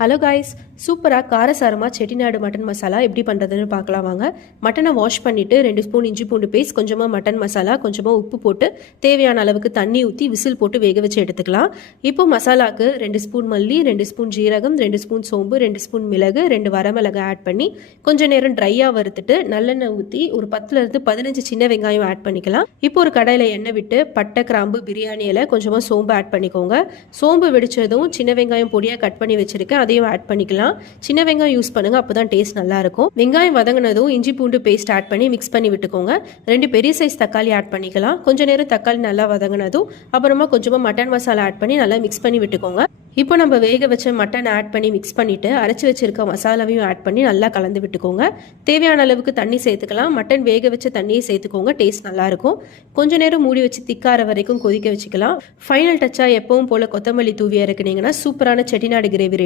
Hello guys, சூப்பராக காரசாரமாக Chettinad mutton masala எப்படி பண்ணுறதுன்னு பார்க்கலாம் வாங்க. மட்டனை வாஷ் பண்ணிவிட்டு 2 ஸ்பூன் இஞ்சி பூண்டு பேஸ்ட், கொஞ்சமாக மட்டன் மசாலா, கொஞ்சமாக உப்பு போட்டு தேவையான அளவுக்கு தண்ணி ஊற்றி விசில் போட்டு வேக வச்சு எடுத்துக்கலாம். இப்போ மசாலாவுக்கு 2 ஸ்பூன் மல்லி, 2 ஸ்பூன் ஜீரகம், 2 ஸ்பூன் சோம்பு, 2 ஸ்பூன் மிளகு, 2 வரமிளகு ஆட் பண்ணி கொஞ்சம் நேரம் ட்ரையாக வறுத்துட்டு நல்லெண்ணெய் ஊற்றி ஒரு 10லேருந்து 15 சின்ன வெங்காயம் ஆட் பண்ணிக்கலாம். இப்போ ஒரு கடாயில் எண்ணெய் விட்டு பட்டை, கிராம்பு, பிரியாணி இலை, கொஞ்சமாக சோம்பு ஆட் பண்ணிக்கோங்க. சோம்பு வெடிச்சதும் சின்ன வெங்காயம் பொடியாக கட் பண்ணி வச்சுருக்கேன், அதையும் ஆட் பண்ணிக்கலாம். சின்ன வெங்காயம் யூஸ் பண்ணுங்க, அப்பதான் டேஸ்ட் நல்லா இருக்கும். வெங்காயம் வதங்கினதும் இஞ்சி பூண்டு பேஸ்ட் ஆட் பண்ணி மிக்ஸ் பண்ணி விட்டுக்கோங்க. 2 பெரிய சைஸ் தக்காளி ஆட் பண்ணிக்கலாம். கொஞ்ச நேரம் தக்காளி நல்லா வதங்கினதும் அப்புறமா கொஞ்சமா மட்டன் மசாலா ஆட் பண்ணி நல்லா மிக்ஸ் பண்ணி விட்டுக்கோங்க. இப்போ நம்ம வேக வச்ச மட்டன் ஆட் பண்ணி மிக்ஸ் பண்ணிட்டு அரைச்சி வச்சிருக்க மசாலாவையும் ஆட் பண்ணி நல்லா கலந்து விட்டுக்கோங்க. தேவையான அளவுக்கு தண்ணி சேர்த்துக்கலாம். மட்டன் வேக வச்ச தண்ணியை சேர்த்துக்கோங்க, டேஸ்ட் நல்லா இருக்கும். கொஞ்ச நேரம் மூடி வச்சு திக்கார வரைக்கும் கொதிக்க வச்சுக்கலாம். ஃபைனல் டச்சா எப்பவும் போல கொத்தமல்லி தூவி இறக்குனீங்கன்னா சூப்பரான செட்டிநாடு கிரேவி